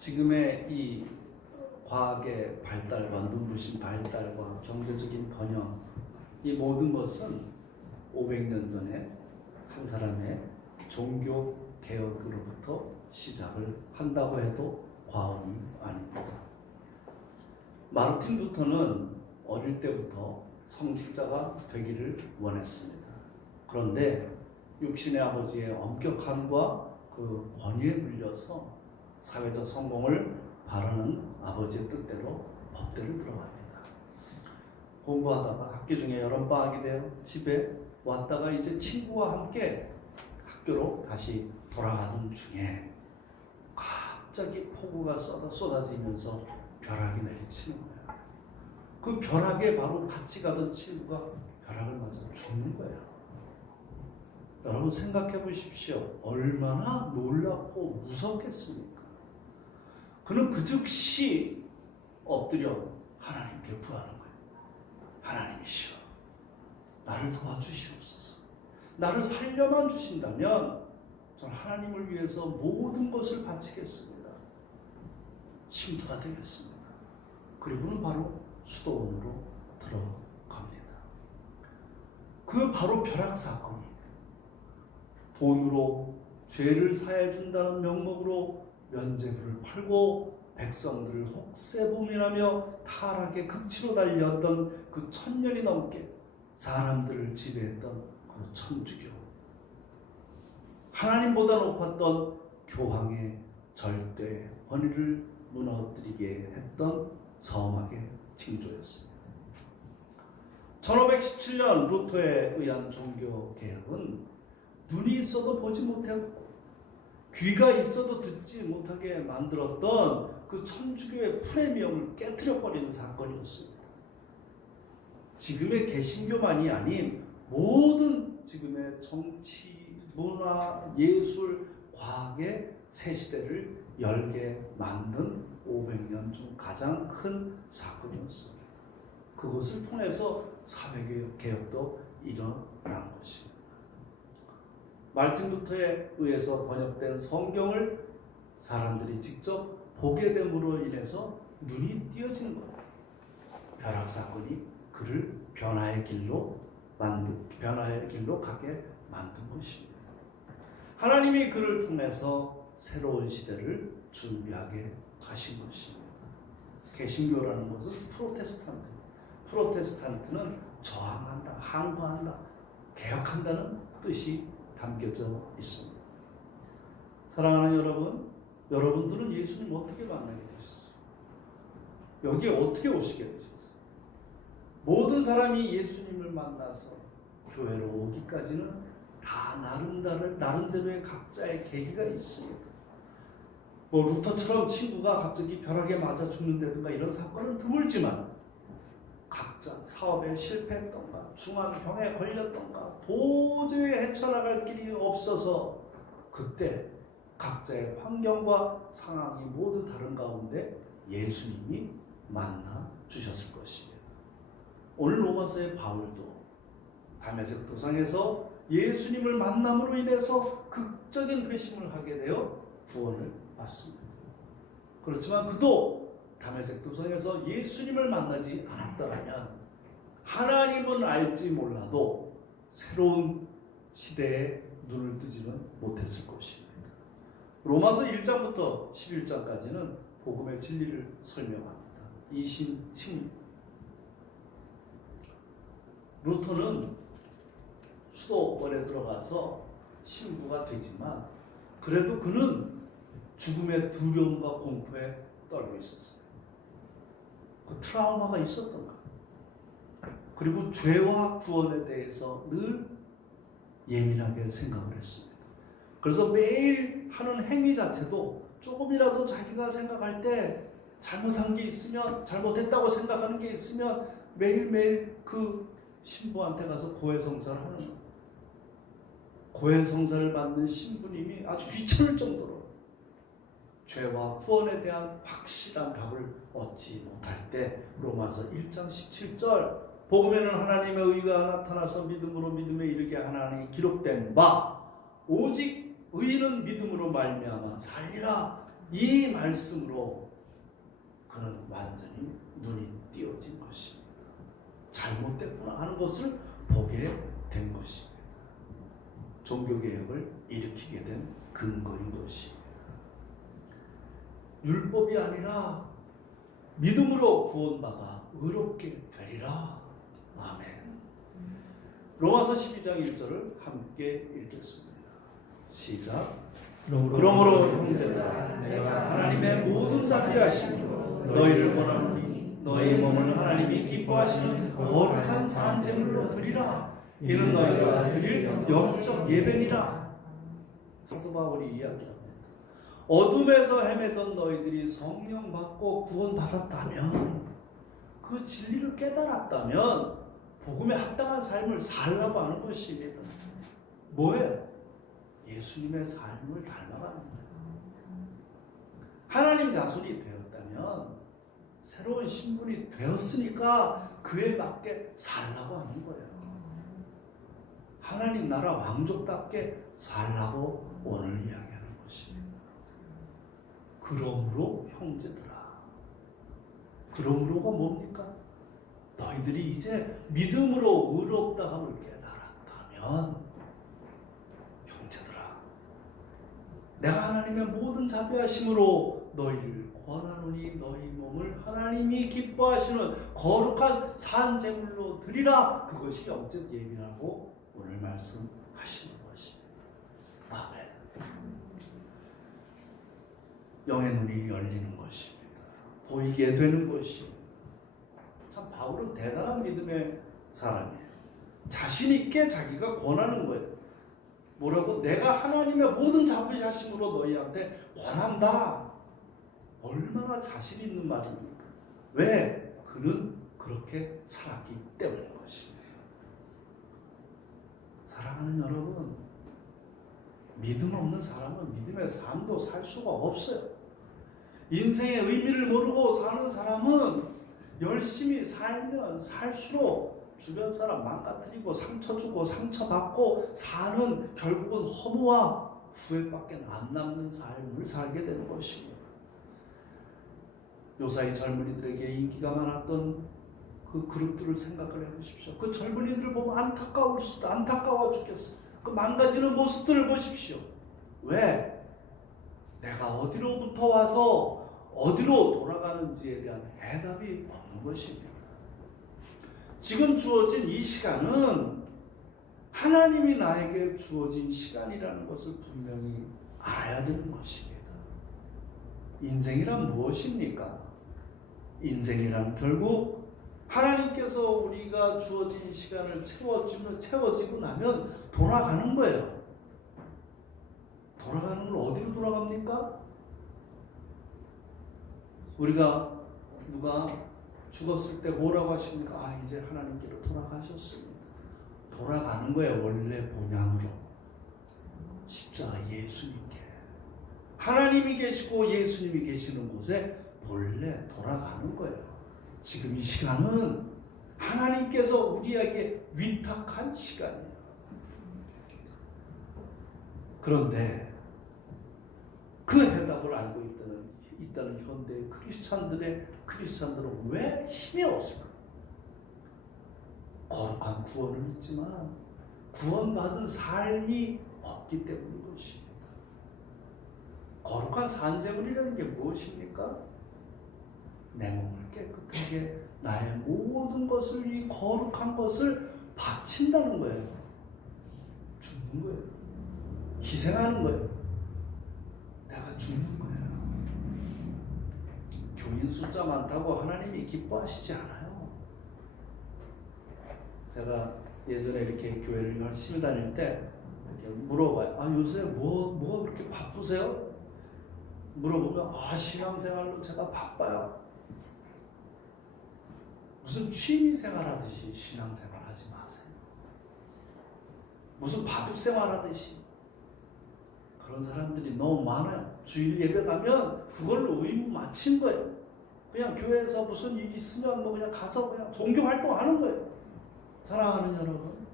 지금의 이 과학의 발달과 눈부신 발달과 경제적인 번영, 이 모든 것은 500년 전에 한 사람의 종교 개혁으로부터 시작을 한다고 해도 과언이 아닙니다. 마르틴 루터는 어릴 때부터 성직자가 되기를 원했습니다. 그런데 육신의 아버지의 엄격함과 그 권위에 물려서 사회적 성공을 바라는 아버지의 뜻대로 법대를 들어갑니다. 공부하다가 학교 중에 여름방학이 되어 집에 왔다가 이제 친구와 함께 학교로 다시 돌아가는 중에 갑자기 폭우가 쏟아지면서 벼락이 내리치는 거예요. 그 벼락에 바로 같이 가던 친구가 벼락을 맞아 죽는 거예요. 여러분 생각해 보십시오. 얼마나 놀랍고 무섭겠습니까? 그는 그 즉시 엎드려 하나님께 구하는 거예요. 하나님이시여, 나를 도와주시옵소서. 나를 살려만 주신다면 저는 하나님을 위해서 모든 것을 바치겠습니다. 신부가 되겠습니다. 그리고는 바로 수도원으로 들어갑니다. 그 바로 벼락 사건이 돈으로 죄를 사해준다는 명목으로 면죄부를 팔고 백성들을 혹세무민하며 타락의 극치로 달렸던 그 1000년이 넘게 사람들을 지배했던 그 천주교, 하나님보다 높았던 교황의 절대 권위를 무너뜨리게 했던 서막의 징조였습니다. 1517년 루터에 의한 종교개혁은 눈이 있어도 보지 못하고 귀가 있어도 듣지 못하게 만들었던 그 천주교의 프리미엄을 깨트려버리는 사건이었습니다. 지금의 개신교만이 아닌 모든 지금의 정치, 문화, 예술, 과학의 새 시대를 열게 만든 500년 중 가장 큰 사건이었습니다. 그것을 통해서 사회개혁도 일어난 것입니다. 마르틴 루터에 의해서 번역된 성경을 사람들이 직접 보게 됨으로 인해서 눈이 띄어지는 거예요. 벼락 사건이 그를 변화의 길로 가게 만든 것입니다. 하나님이 그를 통해서 새로운 시대를 준비하게 하신 것입니다. 개신교라는 것은 프로테스탄트는 저항한다, 항거한다, 개혁한다는 뜻이 담겨져 있습니다. 사랑하는 여러분, 여러분들은 예수님 어떻게 만나게 되셨어요? 여기에 어떻게 오시게 되셨어요? 모든 사람이 예수님을 만나서 교회로 오기까지는 다 나름대로의 각자의 계기가 있습니다. 뭐 루터처럼 친구가 갑자기 벼락에 맞아 죽는다든가 이런 사건은 드물지만 각자 사업에 실패했던가 중환병에 걸렸던가 도저히 헤쳐나갈 길이 없어서 그때 각자의 환경과 상황이 모두 다른 가운데 예수님이 만나 주셨을 것입니다. 오늘 로마서의 바울도 다메섹 도상에서 예수님을 만남으로 인해서 극적인 회심을 하게 되어 구원을 받습니다. 그렇지만 그도 다메섹 도상에서 예수님을 만나지 않았더라면 하나님은 알지 몰라도 새로운 시대에 눈을 뜨지는 못했을 것입니다. 로마서 1장부터 11장까지는 복음의 진리를 설명합니다. 이신칭. 루터는 수도원에 들어가서 신부가 되지만 그래도 그는 죽음의 두려움과 공포에 떨고 있었어요. 그 트라우마가 있었던가. 그리고 죄와 구원에 대해서 늘 예민하게 생각을 했습니다. 그래서 매일 하는 행위 자체도 조금이라도 자기가 생각할 때 잘못한 게 있으면, 잘못했다고 생각하는 게 있으면 매일매일 그 신부한테 가서 고해성사를 하는 거예요. 고해성사를 받는 신부님이 아주 귀찮을 정도로 죄와 구원에 대한 확실한 답을 얻지 못할 때 로마서 1장 17절 복음에는 하나님의 의가 나타나서 믿음으로 믿음에 이르게 하나니 기록된 바 오직 의인은 믿음으로 말미암아 살리라 이 말씀으로 그는 완전히 눈이 띄어진 것입니다. 잘못됐구나 하는 것을 보게 된 것입니다. 종교개혁을 일으키게 된 근거인 것입니다. 율법이 아니라 믿음으로 구원받아 의롭게 되리라. 아멘. 로마서 12장 1절을 함께 읽겠습니다. 시작. 그러므로 형제들아, 내가 하나님의 모든 자비하심으로 너희를 권하노니 너희 몸을 하나님이 기뻐하시는 거룩한 산제물로 드리라. 이는 너희가 드릴 영적 예배니라. 사도 바울이 이야기합니다. 어둠에서 헤매던 너희들이 성령 받고 구원받았다면, 그 진리를 깨달았다면 복음에 합당한 삶을 살라고 하는 것입니다. 뭐예요? 예수님의 삶을 닮아가는 거예요. 하나님 자손이 되었다면, 새로운 신분이 되었으니까 그에 맞게 살라고 하는 거예요. 하나님 나라 왕족답게 살라고 오늘 이야기하는 것입니다. 그러므로 형제들아, 그러므로가 뭡니까? 너희들이 이제 믿음으로 의롭다함을 깨달았다면, 형제들아, 내가 하나님의 모든 자비하심으로 너희를 권하노니 너희 몸을 하나님이 기뻐하시는 거룩한 산제물로 드리라. 그것이 영적 예비라고 오늘 말씀하시는 것입니다. 아멘. 영의 눈이 열리는 것입니다. 보이게 되는 것입니다. 참 바울은 대단한 믿음의 사람이에요. 자신 있게 자기가 권하는 거예요. 뭐라고? 내가 하나님의 모든 자비하심으로 너희한테 권한다. 얼마나 자신 있는 말입니까? 왜? 그는 그렇게 살았기 때문인 것입니다. 사랑하는 여러분, 믿음 없는 사람은 믿음의 삶도 살 수가 없어요. 인생의 의미를 모르고 사는 사람은 열심히 살면 살수록 주변 사람 망가뜨리고 상처 주고 상처받고 사는, 결국은 허무와 후회밖에 안 남는 삶을 살게 되는 것입니다. 요사이 젊은이들에게 인기가 많았던 그 그룹들을 생각을 해보십시오. 그 젊은이들을 보면 안타까워 죽겠어요. 그 망가지는 모습들을 보십시오. 왜? 내가 어디로부터 와서 어디로 돌아가는지에 대한 해답이 없는 것입니다. 지금 주어진 이 시간은 하나님이 나에게 주어진 시간이라는 것을 분명히 알아야 되는 것입니다. 인생이란 무엇입니까? 인생이란 결국 하나님께서 우리가 주어진 시간을 채워지고 나면 돌아가는 거예요. 돌아가는 걸 어디로 돌아갑니까? 우리가 누가 죽었을 때 뭐라고 하십니까? 아, 이제 하나님께로 돌아가셨습니다. 돌아가는 거예요. 원래 본향으로. 십자가 예수님께. 하나님이 계시고 예수님이 계시는 곳에 본래 돌아가는 거예요. 지금 이 시간은 하나님께서 우리에게 위탁한 시간이에요. 그런데 그 해답을 알고 있다는 현대 크리스찬들은 왜 힘이 없을까? 거룩한 구원은 있지만 구원받은 삶이 없기 때문인 것입니다. 거룩한 산제물이라는 게 무엇입니까? 내 몸을 깨끗하게 나의 모든 것을, 이 거룩한 것을 바친다는 거예요. 죽는 거예요. 희생하는 거예요. 내가 죽는 거예요. 교인 숫자 많다고 하나님이 기뻐하시지 않아요. 제가 예전에 이렇게 교회를 열심히 다닐 때 이렇게 물어봐요. 아, 요새 뭐 그렇게 바쁘세요? 물어보면 신앙생활로 제가 바빠요. 무슨 취미생활 하듯이 신앙생활 하지 마세요. 무슨 바둑생활 하듯이. 그런 사람들이 너무 많아요. 주일 예배 가면 그걸로 의무 마친 거예요. 그냥 교회에서 무슨 일이 있으면 뭐 그냥 가서 그냥 종교활동 하는 거예요. 사랑하는 여러분,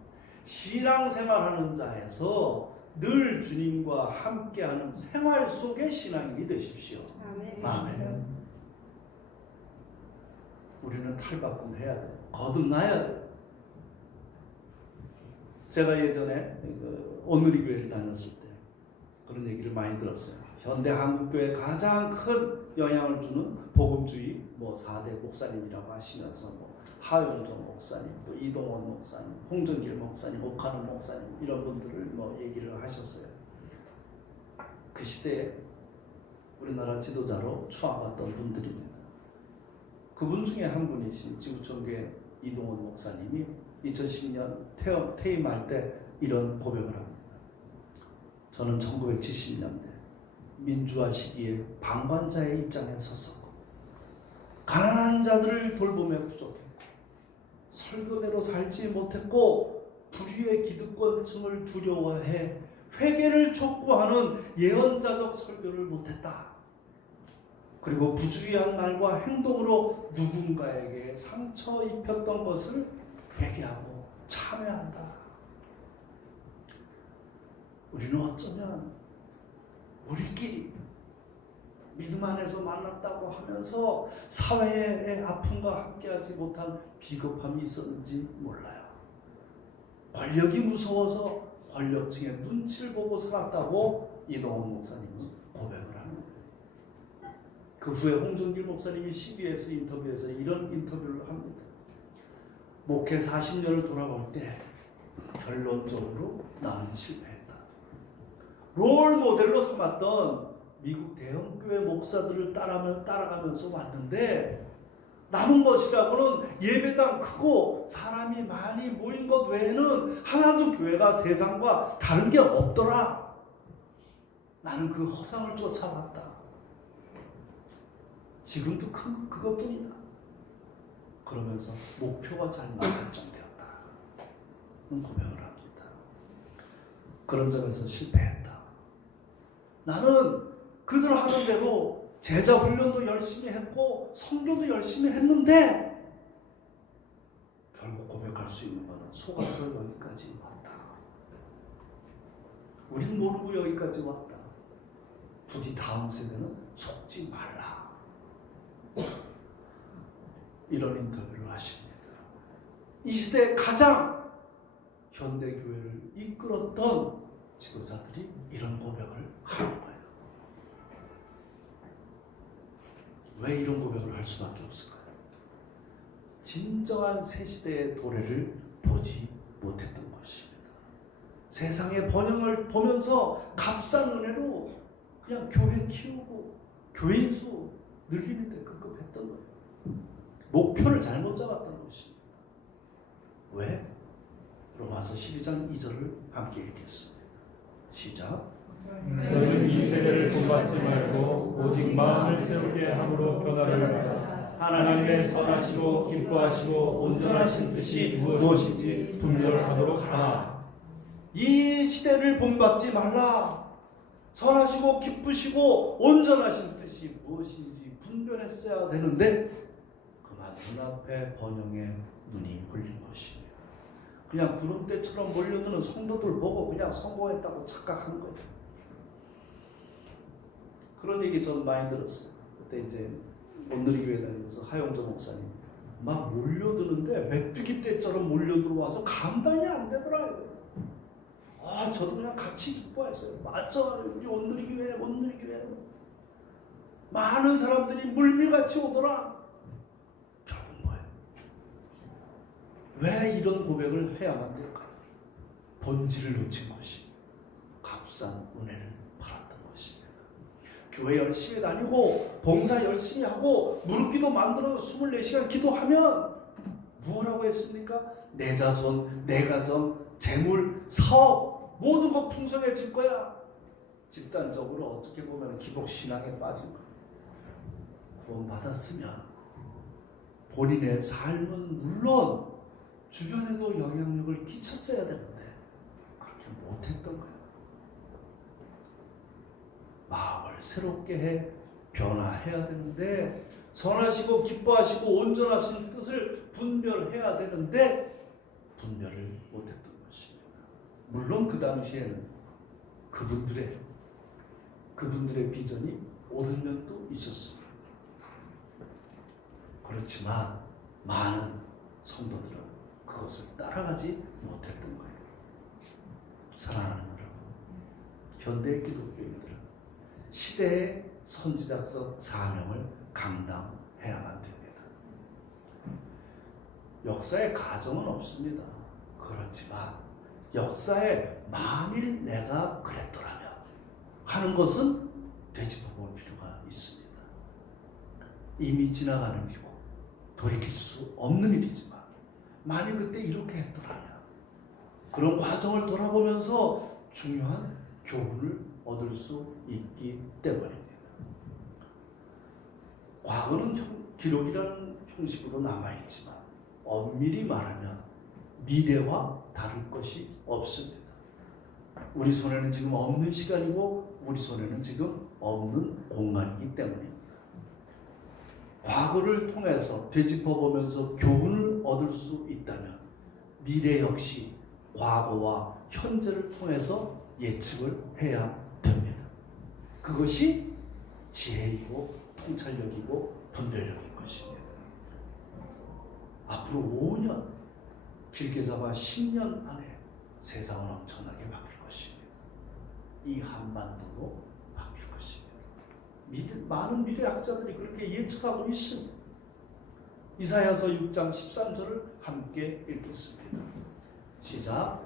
신앙생활 하는 자에서 늘 주님과 함께하는 생활 속의 신앙인이 되십시오. 아멘. 아멘. 우리는 탈바꿈해야 돼요. 거듭나야 돼요. 제가 예전에 온누리 교회를 다녔을 때 그런 얘기를 많이 들었어요. 현대 한국교회에 가장 큰 영향을 주는 복음주의 4대 목사님이라고 하시면서 하용조 목사님, 또 이동원 목사님, 홍정길 목사님, 오카는 목사님 이런 분들을 얘기를 하셨어요. 그 시대에 우리나라 지도자로 추앙받던 분들입니다. 그분 중에 한 분이신 지구촌교회 이동원 목사님이 2010년 퇴임할 때 이런 고백을 합니다. 저는 1970년대 민주화 시기에 방관자의 입장에 섰었고 가난한 자들을 돌보며 부족했고 설교대로 살지 못했고 불의의 기득권층을 두려워해 회개를 촉구하는 예언자적 설교를 못했다. 그리고 부주의한 말과 행동으로 누군가에게 상처 입혔던 것을 회개하고 참회한다. 우리는 어쩌면 우리끼리 믿음 안에서 만났다고 하면서 사회의 아픔과 함께하지 못한 비겁함이 있었는지 몰라요. 권력이 무서워서 권력층의 눈치를 보고 살았다고 이동원 목사님은 고백을 하는 거예요. 그 후에 홍정길 목사님이 CBS 인터뷰에서 이런 인터뷰를 합니다. 목회 40년을 돌아볼 때 결론적으로 나는 실패했다. 롤 모델로 삼았던 미국 대형교회 목사들을 따라가면서 왔는데 남은 것이라고는 예배당 크고 사람이 많이 모인 것 외에는 하나도 교회가 세상과 다른 게 없더라. 나는 그 허상을 쫓아왔다. 지금도 그것뿐이다. 그러면서 목표가 잘못 설정되었다. 고백을 합니다. 그런 점에서 실패했다. 나는 그들 하는 대로 제자 훈련도 열심히 했고 선교도 열심히 했는데 결국 고백할 수 있는 것은 속아서 여기까지 왔다. 우린 모르고 여기까지 왔다. 부디 다음 세대는 속지 말라. 이런 인터뷰를 하십니다. 이 시대에 가장 현대교회를 이끌었던 지도자들이 이런 고백을 하는 거예요. 왜 이런 고백을 할 수밖에 없을까요? 진정한 새 시대의 도래를 보지 못했던 것입니다. 세상의 번영을 보면서 값싼 은혜로 그냥 교회 키우고 교인 수 늘리는 데 급급했던 거예요. 목표를 잘못 잡았던 것입니다. 왜? 로마서 12장 2절을 함께 읽겠습니다. 시작. 너는 이 세대를 본받지 말고 오직 마음을 새롭게 함으로 변화를 받아 하나님의 선하시고 기뻐하시고 온전하신 뜻이 무엇인지 분별하도록 하라. 이 시대를 본받지 말라. 선하시고 기쁘시고 온전하신 뜻이 무엇인지 분별했어야 되는데 그만 눈앞에 번영의 눈이 걸린 것입니다. 그냥 구름대처럼 몰려드는 성도들 보고 그냥 성공했다고 착각한 거예요. 그런 얘기 전 많이 들었어요. 그때 이제 온누리 교회 다니면서 하용조 목사님 막 몰려드는데 메뚜기 떼처럼 몰려들어와서 감당이 안 되더라고요. 저도 그냥 같이 기뻐했어요. 맞아, 우리 온누리 교회. 많은 사람들이 물밀같이 오더라. 결국 뭐예요? 왜 이런 고백을 해야만 될까요? 본질을 놓친 것이 값싼 은혜를 팔았던 것입니다. 교회 열심히 다니고 봉사 열심히 하고 무릎기도 만들어서 24시간 기도하면 무엇라고 했습니까? 내 자손, 내 가정, 재물, 사업 모든 것 풍성해질 거야. 집단적으로 어떻게 보면 기복신앙에 빠진 거예요. 구원받았으면 본인의 삶은 물론 주변에도 영향력을 끼쳤어야 되는데 그렇게 못했던 거예요. 마음을 새롭게 해 변화해야 되는데 선하시고 기뻐하시고 온전하신 뜻을 분별해야 되는데 분별을 못했던 것입니다. 물론 그 당시에는 그분들의 비전이 옳은 면도 있었습니다. 그렇지만 많은 성도들은 그것을 따라가지 못했던 거예요. 사랑하는 여러분, 현대 기독교인들은 시대의 선지자적 사명을 감당해야만 됩니다. 역사에 가정은 없습니다. 그렇지만 역사에 만일 내가 그랬더라면 하는 것은 되짚어볼 필요가 있습니다. 이미 지나가는 일이고 돌이킬 수 없는 일이지만 만일 그때 이렇게 했더라면 그런 과정을 돌아보면서 중요한 교훈을 얻을 수 있기 때문입니다. 과거는 기록이라는 형식으로 남아있지만 엄밀히 말하면 미래와 다를 것이 없습니다. 우리 손에는 지금 없는 시간이고 우리 손에는 지금 없는 공간이기 때문입니다. 과거를 통해서 되짚어보면서 교훈을 얻을 수 있다면 미래 역시 과거와 현재를 통해서 예측을 해야 됩니다. 그것이 지혜이고 통찰력이고 분별력인 것입니다. 앞으로 5년, 길게 잡아 10년 안에 세상은 엄청나게 바뀔 것입니다. 이 한반도도 바뀔 것입니다. 많은 미래학자들이 그렇게 예측하고 있습니다. 이사야서 6장 13절을 함께 읽겠습니다. 시작.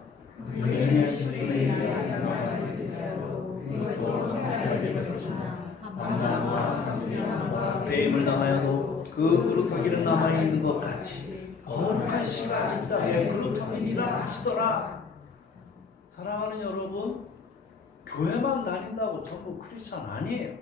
배임을 당하여도 그 그루터기는 남아있는 것 같이 거룩한 시간이 있다에 그루터기니라 하시더라. 사랑하는 여러분, 교회만 다닌다고 전부 크리스찬 아니에요.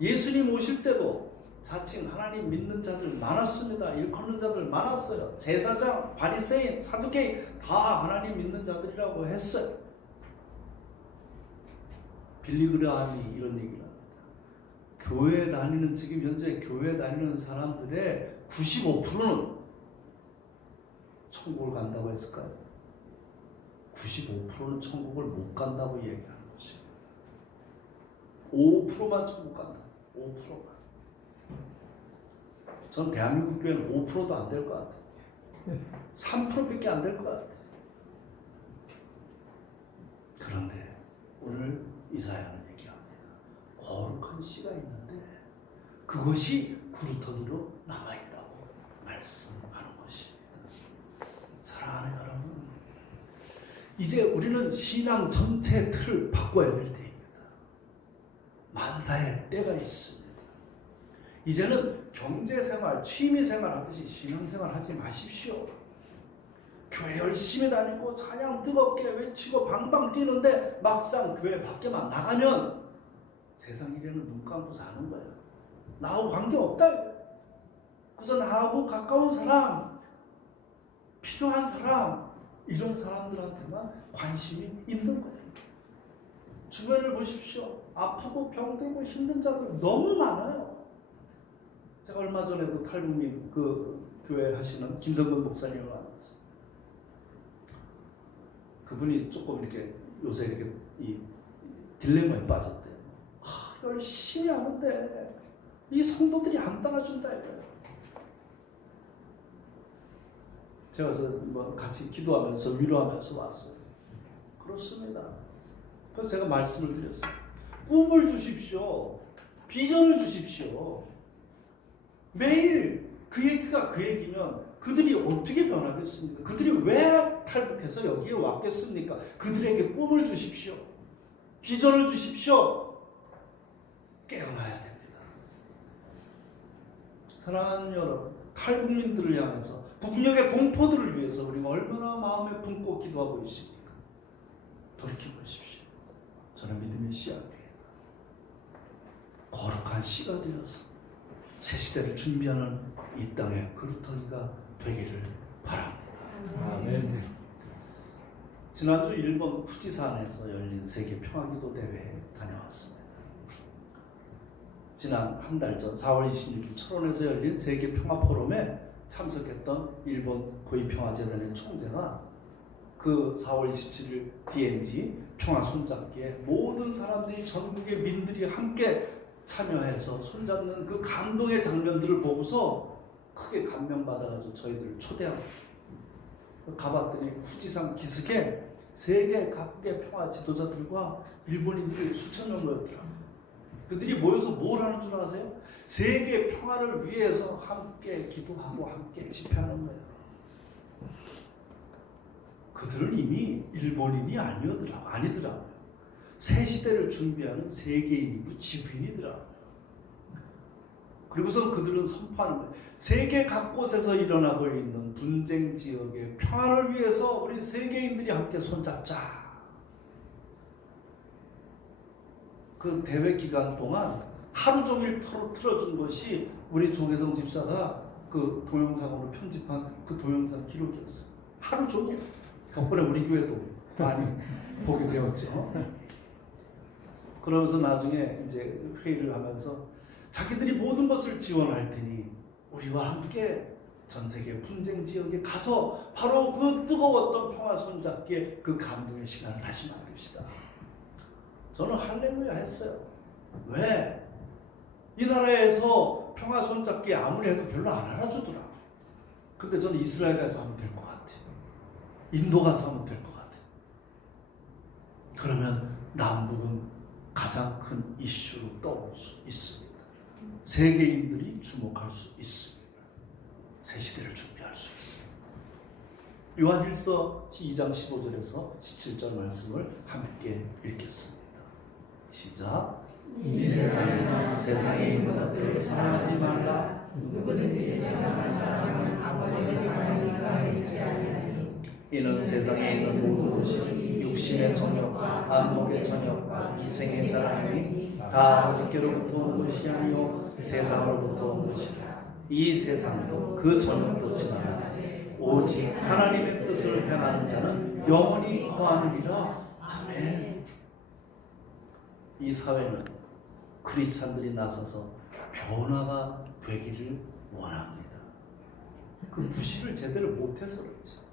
예수님 오실 때도 자칭 하나님 믿는 자들 많았습니다. 일컫는 자들 많았어요. 제사장, 바리새인, 사두개인 다 하나님 믿는 자들이라고 했어요. 빌리그라함이 이런 얘기를 합니다. 교회 다니는, 지금 현재 교회 다니는 사람들의 95%는 천국을 간다고 했을까요? 95%는 천국을 못 간다고 얘기하는 것입니다. 5%만 천국 간다. 5%가. 전 대한민국 교회는 5%도 안 될 것 같아요. 3%밖에 안 될 것 같아요. 그런데 오늘 이사야는 얘기합니다. 거룩한 씨가 있는데 그것이 구루터기로 남아있다고 말씀하는 것입니다. 사랑하는 여러분, 이제 우리는 신앙 전체 틀을 바꿔야 될 때입니다. 만사의 때가 있습니다. 이제는 경제생활, 취미생활 하듯이 신앙생활 하지 마십시오. 교회 열심히 다니고 찬양 뜨겁게 외치고 방방 뛰는데 막상 교회 밖에만 나가면 세상 일에는 눈 감고 사는 거예요. 나하고 관계없다 이거예요. 그래서 나하고 가까운 사람, 필요한 사람, 이런 사람들한테만 관심이 있는 거예요. 주변을 보십시오. 아프고 병들고 힘든 자들 너무 많아요. 제가 얼마 전에도 탈북민 그 교회 하시는 김성근 목사님을 만났어요. 그분이 조금 이렇게 요새 이렇게 이 딜레마에 빠졌대요. 열심히 하는데 이 성도들이 안 따라준다 이거예요. 제가 그래서 뭐 같이 기도하면서 위로하면서 왔어요. 그렇습니다. 그래서 제가 말씀을 드렸어요. 꿈을 주십시오. 비전을 주십시오. 매일 그 얘기가 그 얘기면 그들이 어떻게 변하겠습니까? 그들이 왜 탈북해서 여기에 왔겠습니까? 그들에게 꿈을 주십시오. 비전을 주십시오. 깨어나야 됩니다. 사랑하는 여러분, 탈북민들을 향해서 북녘의 동포들을 위해서 우리가 얼마나 마음에 품고 기도하고 있습니까? 돌이켜보십시오. 저는 믿음의 씨앗이에요. 거룩한 씨가 되어서 새 시대를 준비하는 이 땅의 그루터기가 되기를 바랍니다. 아멘. 지난주 일본 후지산에서 열린 세계 평화기도 대회에 다녀왔습니다. 지난 한 달 전 4월 26일 철원에서 열린 세계 평화 포럼에 참석했던 일본 고위평화재단의 총재가 그 4월 27일 DMZ 평화 손잡기에 모든 사람들이 전국의 민들이 함께 참여해서 손잡는 그 감동의 장면들을 보고서 크게 감명받아가지고 저희들을 초대하고 가봤더니 후지산 기슭에 세계 각국의 평화 지도자들과 일본인들이 수천 명 모였더라고요. 그들이 모여서 뭘 하는 줄 아세요? 세계 평화를 위해서 함께 기도하고 함께 집회하는 거예요. 그들은 이미 일본인이 아니더라고요. 새 시대를 준비하는 세계인이고 지구인이더라고요. 그리고서 그들은 선포하는 거예요. 세계 각곳에서 일어나고 있는 분쟁 지역의 평화를 위해서 우리 세계인들이 함께 손잡자. 그 대회 기간 동안 하루 종일 틀어준 것이 우리 조계성 집사가 그 동영상으로 편집한 그 동영상 기록이었어요. 하루 종일. 덕분에 우리 교회도 많이 보게 되었죠. 그러면서 나중에 이제 회의를 하면서 자기들이 모든 것을 지원할 테니 우리와 함께 전 세계 분쟁 지역에 가서 바로 그 뜨거웠던 평화 손잡기에 그 감동의 시간을 다시 만듭시다. 저는 할렐루야 했어요. 왜? 이 나라에서 평화 손잡기 아무리 해도 별로 안 알아주더라. 근데 저는 이스라엘 가서 하면 될 것 같아요. 인도 가서 하면 될 것 같아요. 그러면 남북은 가장 큰 이슈로 떠올 수 있습니다. 세계인들이 주목할 수 있습니다. 새 시대를 준비할 수 있습니다. 요한일서 2장 15절에서 17절 말씀을 함께 읽겠습니다. 시작. 이 세상에 있는 것들을 사랑하지 말라. 누구든지 세상을 사랑하면 아버지의 사랑이 있지 아니하니. 이는 세상에 있는 모든 것이 육신의 정욕과 안목의 정욕과 이생의 자랑이 다 아버지께로부터 온 것이 아니요 세상으로부터 온 것이라. 이 세상도 그 정욕도 지나가되 오직 하나님의 뜻을 행하는 자는 영원히 거하느니라. 아멘. 이 사회는 크리스찬들이 나서서 변화가 되기를 원합니다. 그 부실을 제대로 못해서 그렇죠.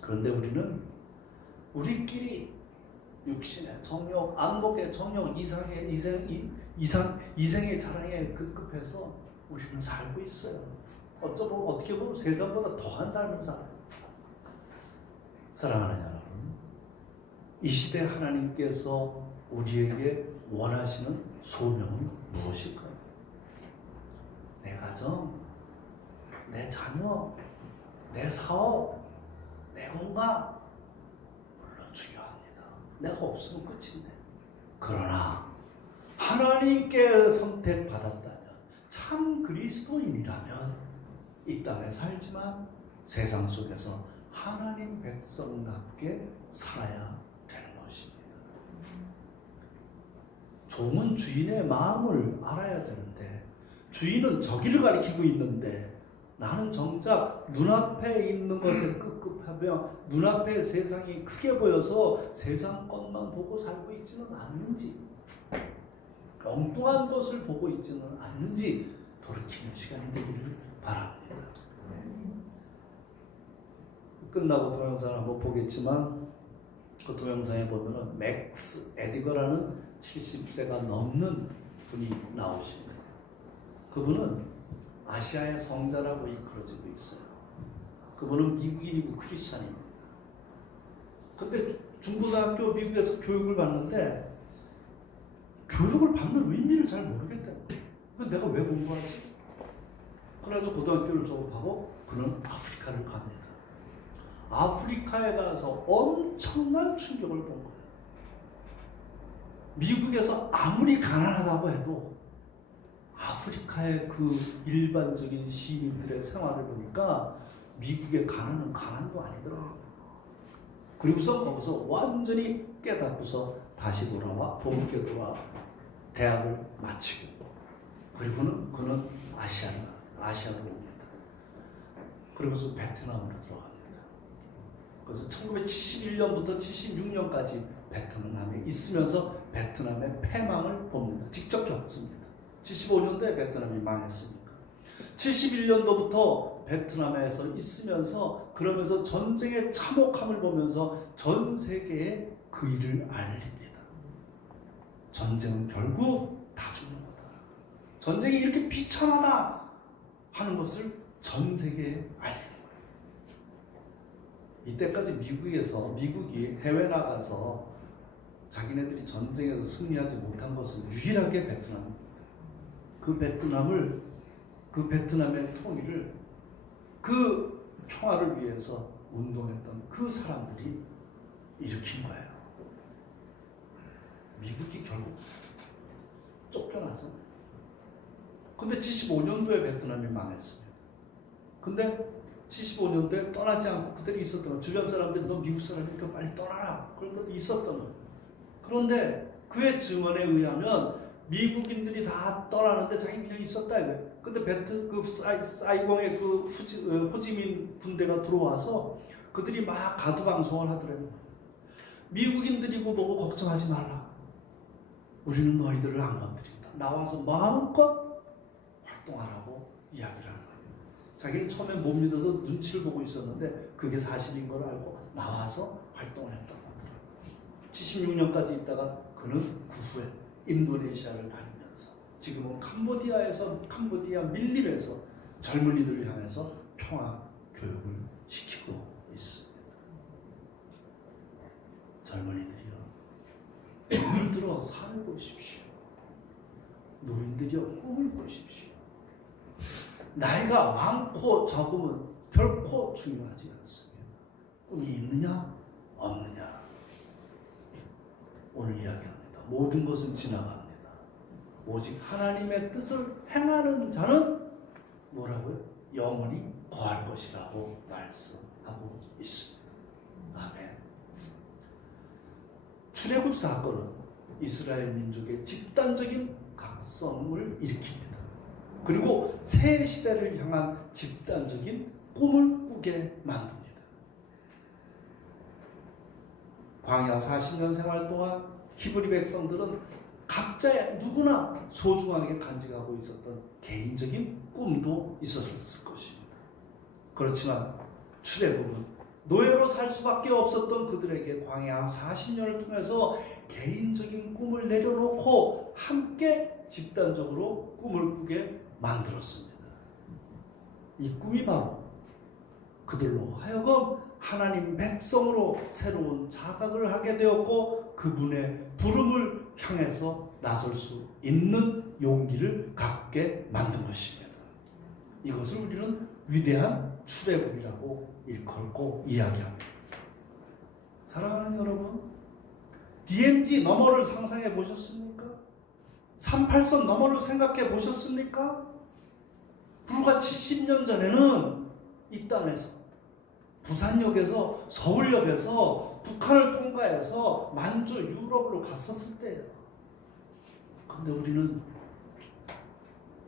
그런데 우리는 우리끼리 육신의 정욕, 안목의 정욕, 이생의 자랑에 급급해서 우리는 살고 있어요. 어떻게 보면 세상보다 더한 삶을 살아요. 사랑하는 여러분, 이 시대 하나님께서 우리에게 원하시는 소명은 무엇일까요? 내 가정, 내 자녀, 내 사업, 내 건강, 물론 중요합니다. 내가 없으면 끝인데. 그러나 하나님께 선택받았다면, 참 그리스도인이라면 이 땅에 살지만 세상 속에서 하나님 백성답게 살아야 되는 것입니다. 종은 주인의 마음을 알아야 되는데 주인은 저기를 가리키고 있는데 나는 정작 눈앞에 있는 것에 급급하며 눈앞에 세상이 크게 보여서 세상 것만 보고 살고 있지는 않는지, 엉뚱한 것을 보고 있지는 않는지 돌이키는 시간이 되기를 바랍니다. 끝나고 동영상을 한번 보겠지만 그 동영상에 보면은 맥스 에디거라는 70세가 넘는 분이 나오십니다. 그분은 아시아의 성자라고 이끌어지고 있어요. 그분은 미국인이고 크리스찬입니다. 근데 중고등학교 미국에서 교육을 받는데 교육을 받는 의미를 잘 모르겠다. 내가 왜 공부하지? 그래가지고 고등학교를 졸업하고 그는 아프리카를 갑니다. 아프리카에 가서 엄청난 충격을 본 거예요. 미국에서 아무리 가난하다고 해도 아프리카의 그 일반적인 시민들의 생활을 보니까 미국의 가난은 가난도 아니더라고요. 그리고서 거기서 완전히 깨닫고서 다시 돌아와 본국에 돌아와 대학을 마치고 그리고는 그는 아시아로 옵니다. 그리고서 베트남으로 들어갑니다. 그래서 1971년부터 76년까지 베트남에 있으면서 베트남의 패망을 봅니다. 직접 겪습니다. 75년도에 베트남이 망했으니까. 71년도부터 베트남에서 있으면서 그러면서 전쟁의 참혹함을 보면서 전 세계에 그 일을 알립니다. 전쟁은 결국 다 죽는 거다. 전쟁이 이렇게 비참하다 하는 것을 전 세계에 알리는 거예요. 이때까지 미국이 해외 나가서 자기네들이 전쟁에서 승리하지 못한 것은 유일하게 베트남입니다. 그 베트남의 통일을, 그 평화를 위해서 운동했던 그 사람들이 일으킨 거예요. 미국이 결국 쫓겨나서. 근데 75년도에 베트남이 망했습니다. 근데 75년도에 떠나지 않고 그대로 있었던 거예요. 주변 사람들이 너 미국 사람이니까 빨리 떠나라. 그런데도 있었던 거예요. 그런데 그의 증언에 의하면 미국인들이 다 떠나는데 자기 그냥 있었다 이거예요. 근데 사이공의 호지민 군대가 들어와서 그들이 막 가두방송을 하더라고요. 미국인들이고 뭐고 걱정하지 말라. 우리는 너희들을 안 건드린다. 나와서 마음껏 활동하라고 이야기를 하는 거예요. 자기는 처음에 못 믿어서 눈치를 보고 있었는데 그게 사실인 걸 알고 나와서 활동을 했다고 하더라고요. 76년까지 있다가 그는 그 후에 인도네시아를 다니면서 지금은 캄보디아 밀림에서 젊은이들을 향해서 평화 교육을 시키고 있습니다. 젊은이들이요, 꿈을 들어 산을 보십시오. 노인들이요, 꿈을 보십시오. 나이가 많고 적으면 결코 중요하지 않습니다. 꿈이 있느냐 없느냐. 오늘 이야기합니다. 모든 것은 지나갑니다. 오직 하나님의 뜻을 행하는 자는 뭐라고요? 영원히 거할 것이라고 말씀하고 있습니다. 아멘. 출애굽 사건은 이스라엘 민족의 집단적인 각성을 일으킵니다. 그리고 새 시대를 향한 집단적인 꿈을 꾸게 만듭니다. 광야 40년 생활 동안 히브리 백성들은 각자 누구나 소중하게 간직하고 있었던 개인적인 꿈도 있었을 것입니다. 그렇지만 출애굽은 노예로 살 수밖에 없었던 그들에게 광야 40년을 통해서 개인적인 꿈을 내려놓고 함께 집단적으로 꿈을 꾸게 만들었습니다. 이 꿈이 바로 그들로 하여금 하나님 백성으로 새로운 자각을 하게 되었고 그분의 부름을 향해서 나설 수 있는 용기를 갖게 만든 것입니다. 이것을 우리는 위대한 출애굽이라고 일컬고 이야기합니다. 사랑하는 여러분, DMZ 너머를 상상해 보셨습니까? 38선 너머를 생각해 보셨습니까? 불과 70년 전에는 이 땅에서 부산역에서 서울역에서 북한을 통과해서 만주 유럽으로 갔었을 때예요. 그런데 우리는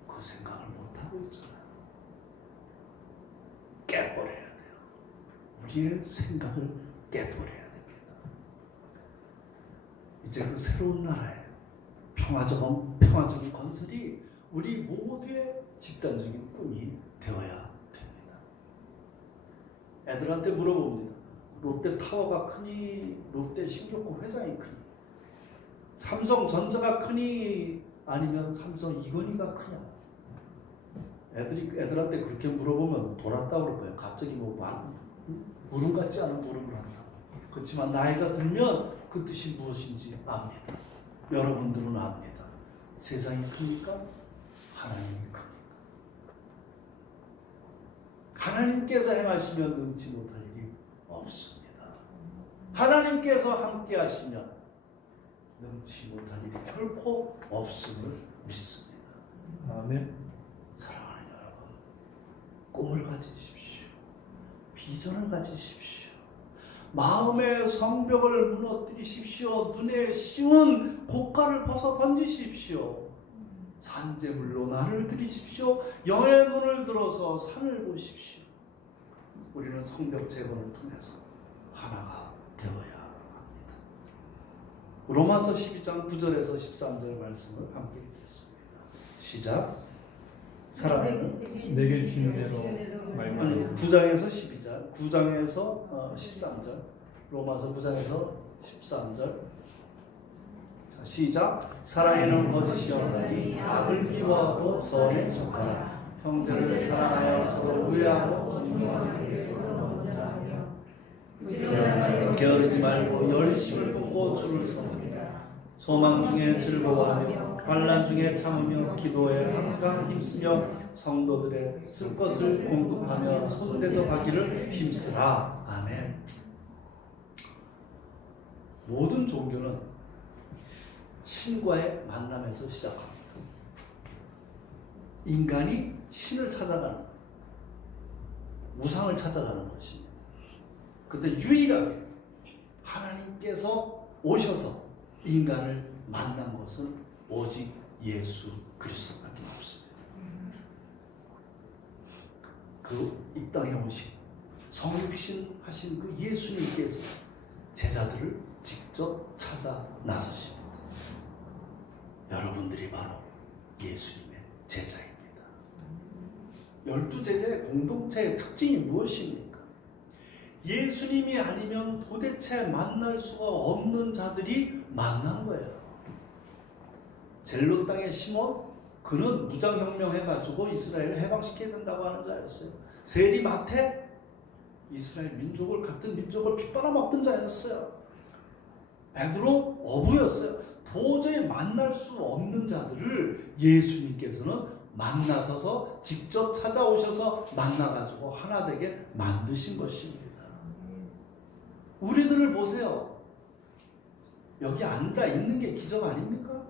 그 생각을 못하고 있잖아요. 깨버려야 돼요. 우리의 생각을 깨버려야 됩니다. 이제 그 새로운 나라의 평화적인 건설이 우리 모두의 집단적인 꿈이 되어야 됩니다. 애들한테 물어봅니다. 롯데타워가 크니 롯데식료품 회장이 크니 삼성전자가 크니 아니면 삼성이건희가 크냐. 애들한테 그렇게 물어보면 돌았다고 그럴 거예요. 갑자기 물음 같지 않은 물음을 한다. 그렇지만 나이가 들면 그 뜻이 무엇인지 압니다. 여러분들은 압니다. 세상이 크니까 하나님이 크니까. 하나님께서 행하시면 능치 못할 일이 없습니다. 하나님께서 함께 하시면 능치 못할 일이 결코 없음을 믿습니다. 아멘. 사랑하는 여러분, 꿈을 가지십시오. 비전을 가지십시오. 마음의 성벽을 무너뜨리십시오. 눈에 씌운 고가를 벗어 던지십시오. 산재물로 나를 들이십시오. 영의 눈을 들어서 산을 보십시오. 우리는 성벽 재건을 통해서 하나가 되어야 합니다. 로마서 12장 9절에서 13절 말씀을 함께 읽겠습니다. 시작. 사랑하는 내게 주신 대로 아니 말미암아 9장에서 12절 9장에서 13절 로마서 9장에서 13절 자 시작 사랑에는 거짓이 없나니 악을 미워하고 선에 속하라 형제를 사랑하여 서로 의뢰하고 존중하기를 게으르지 말고 열심을 붓고 주를 섬기라 소망 중에 즐거워하며 환난 중에 참으며 기도에 항상 힘쓰며 성도들의 쓸 것을 공급하며 손대져 가기를 힘쓰라. 아멘. 모든 종교는 신과의 만남에서 시작합니다. 인간이 신을 찾아가는 우상을 찾아가는 것입니다. 그런데 유일하게 하나님께서 오셔서 인간을 만난 것은 오직 예수 그리스도밖에 없습니다. 그 이 땅에 오신 성육신 하신 그 예수님께서 제자들을 직접 찾아 나서십니다. 여러분들이 바로 예수님의 제자입니다. 12제자의 공동체의 특징이 무엇입니까? 예수님이 아니면 도대체 만날 수가 없는 자들이 만난 거예요. 젤로 땅의 시몬, 그는 무장혁명 해가지고 이스라엘을 해방시켜야 된다고 하는 자였어요. 세리마테, 이스라엘 민족을 같은 민족을 빗바라먹던 자였어요. 베드로 어부였어요. 도저히 만날 수 없는 자들을 예수님께서는 만나서서 직접 찾아오셔서 만나가지고 하나 되게 만드신 것입니다. 우리들을 보세요. 여기 앉아 있는 게 기적 아닙니까?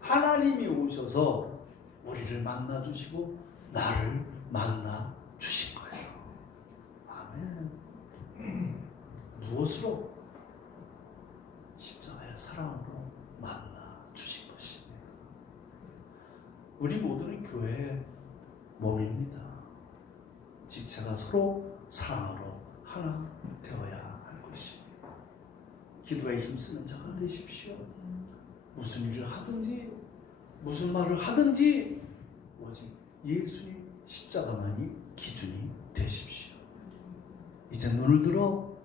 하나님이 오셔서 우리를 만나 주시고 나를 만나 주신 거예요. 아멘. 무엇으로? 십자가의 사랑으로 만나 주신 것입니다. 우리 모두는 교회의 몸입니다. 지체가 서로 사랑으로 하나 되어야 할 것입니다. 기도에 힘쓰는 자가 되십시오. 무슨 일을 하든지 무슨 말을 하든지 오직 예수님 십자가만이 기준이 되십시오. 이제 눈을 들어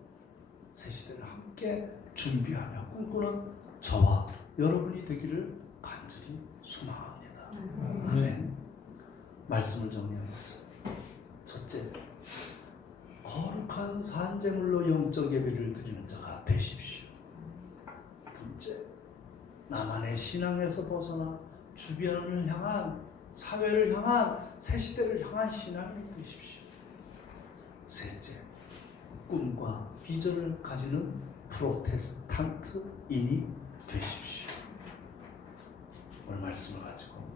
새 시대를 함께 준비하며 꿈꾸는 저와 여러분이 되기를 간절히 소망합니다. 아멘. 말씀을 정리하겠습니다. 첫째, 거룩한 산제물로 영적 예배를 드리는 자가 되십시오. 둘째, 나만의 신앙에서 벗어나 주변을 향한, 사회를 향한, 새 시대를 향한 신앙이 되십시오. 셋째, 꿈과 비전을 가지는 프로테스탄트인이 되십시오. 오늘 말씀을 가지고